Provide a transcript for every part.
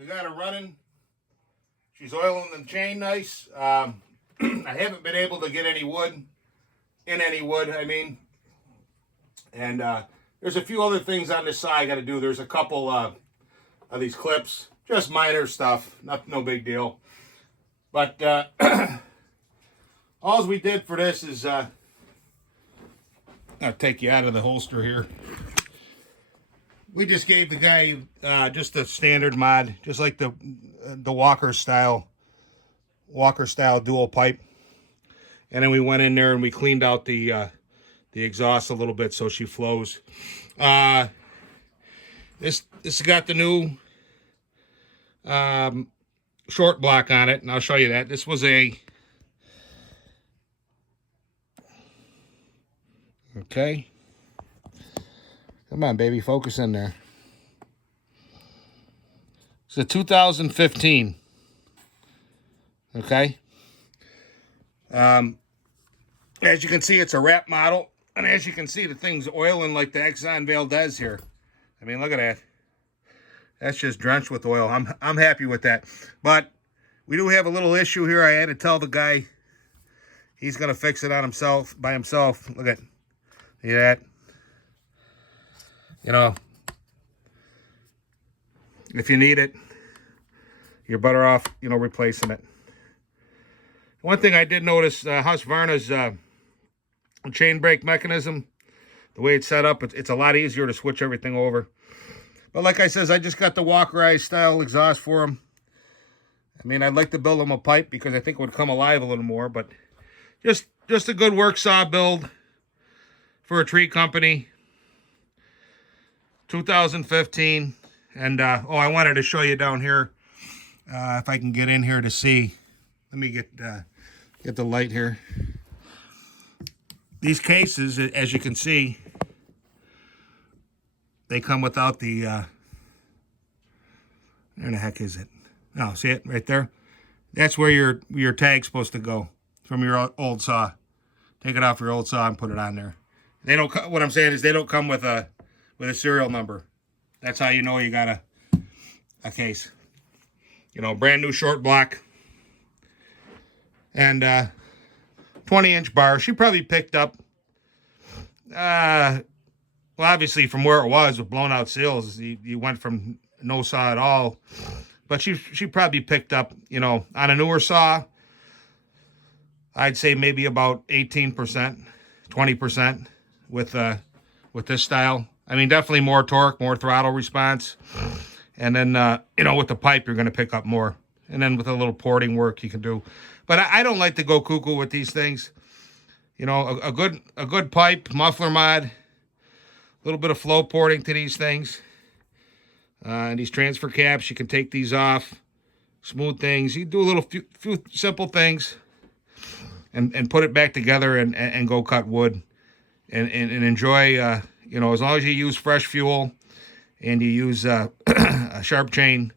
We got her running. She's oiling the chain nice. I haven't been able to get any wood, I mean. And there's a few other things on this side I got to do. There's a couple of these clips. Just minor stuff. No big deal. But all we did for this is... I'll take you out of the holster here. We just gave the guy just a standard mod, just like the Walker style dual pipe, and then we went in there and we cleaned out the exhaust a little bit so she flows. This got the new short block on it, and I'll show you that. This was a okay. Come on, baby, focus in there. It's a 2015. Okay. As you can see, it's a wrap model. And as you can see, the thing's oiling like the Exxon Valdez here. I mean, look at that. That's just drenched with oil. I'm happy with that. But we do have a little issue here. I had to tell the guy he's going to fix it on himself, by himself. Look at that. You know, if you need it, you're better off, replacing it. One thing I did notice, Husqvarna's chain brake mechanism, the way it's set up, it's a lot easier to switch everything over. But like I says, I just got the Walkerized style exhaust for him. I mean, I'd like to build him a pipe because I think it would come alive a little more, but just a good work saw build for a tree company. 2015, and I wanted to show you down here if I can get in here to see. Let me get the light here. These cases, as you can see, they come without the where the heck is it? Oh, see it right there? That's where your tag's supposed to go from your old saw. Take it off your old saw and put it on there. They don't. What I'm saying is they don't come with a serial number. That's how you know you got a case. Brand new short block. And 20-inch bar. She probably picked up, well, obviously from where it was with blown out seals, you went from no saw at all. But she probably picked up, on a newer saw, I'd say maybe about 18%, 20% with this style. I mean, definitely more torque, more throttle response. And then, with the pipe, you're going to pick up more. And then with a little porting work you can do. But I don't like to go cuckoo with these things. A good pipe, muffler mod, a little bit of flow porting to these things. And these transfer caps, you can take these off, smooth things. You do a little few simple things and put it back together and go cut wood and enjoy, as long as you use fresh fuel and you use a sharp chain,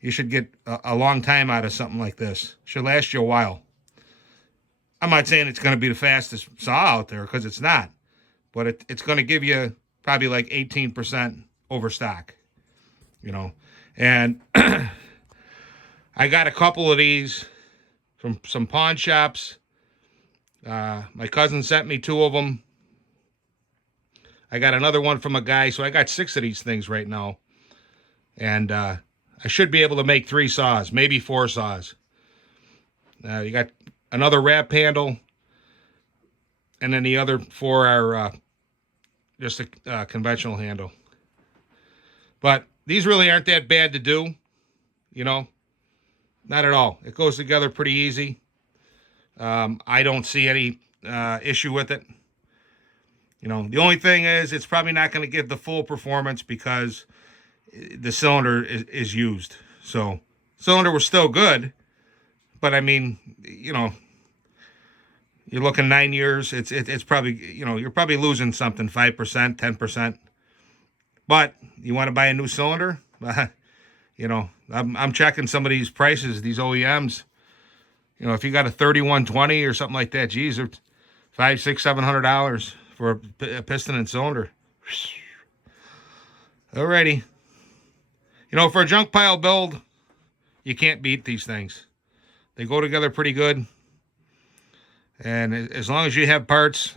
you should get a long time out of something like this. Should last you a while. I'm not saying it's going to be the fastest saw out there, because it's not. But it's going to give you probably like 18% overstock. And I got a couple of these from some pawn shops. My cousin sent me 2 of them. I got another one from a guy, so I got 6 of these things right now. And I should be able to make 3 saws, maybe 4 saws. You got another wrap handle, and then the other 4 are just a conventional handle. But these really aren't that bad to do, not at all. It goes together pretty easy. I don't see any issue with it. The only thing is it's probably not going to give the full performance because the cylinder is used. So cylinder was still good, but I mean, you're looking 9 years. It's probably, you're probably losing something, 5%, 10%. But you want to buy a new cylinder? I'm checking some of these prices, these OEMs. If you got a 3120 or something like that, geez, they're $500, $600, $700 for a piston and cylinder. Alrighty. For a junk pile build, You can't beat these things. They go together pretty good. And as long as you have parts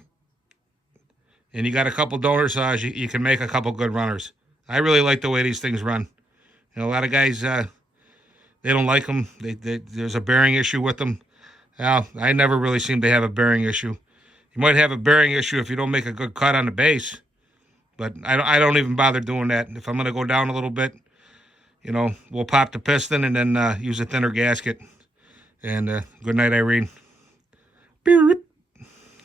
and you got a couple donor saws, you can make a couple good runners. I really like the way these things run. You know, a lot of guys, they don't like them. There's a bearing issue with them. Well, I never really seem to have a bearing issue. You might have a bearing issue if you don't make a good cut on the base. But I don't even bother doing that. If I'm going to go down a little bit, you know, we'll pop the piston and then use a thinner gasket. And good night, Irene. Beep.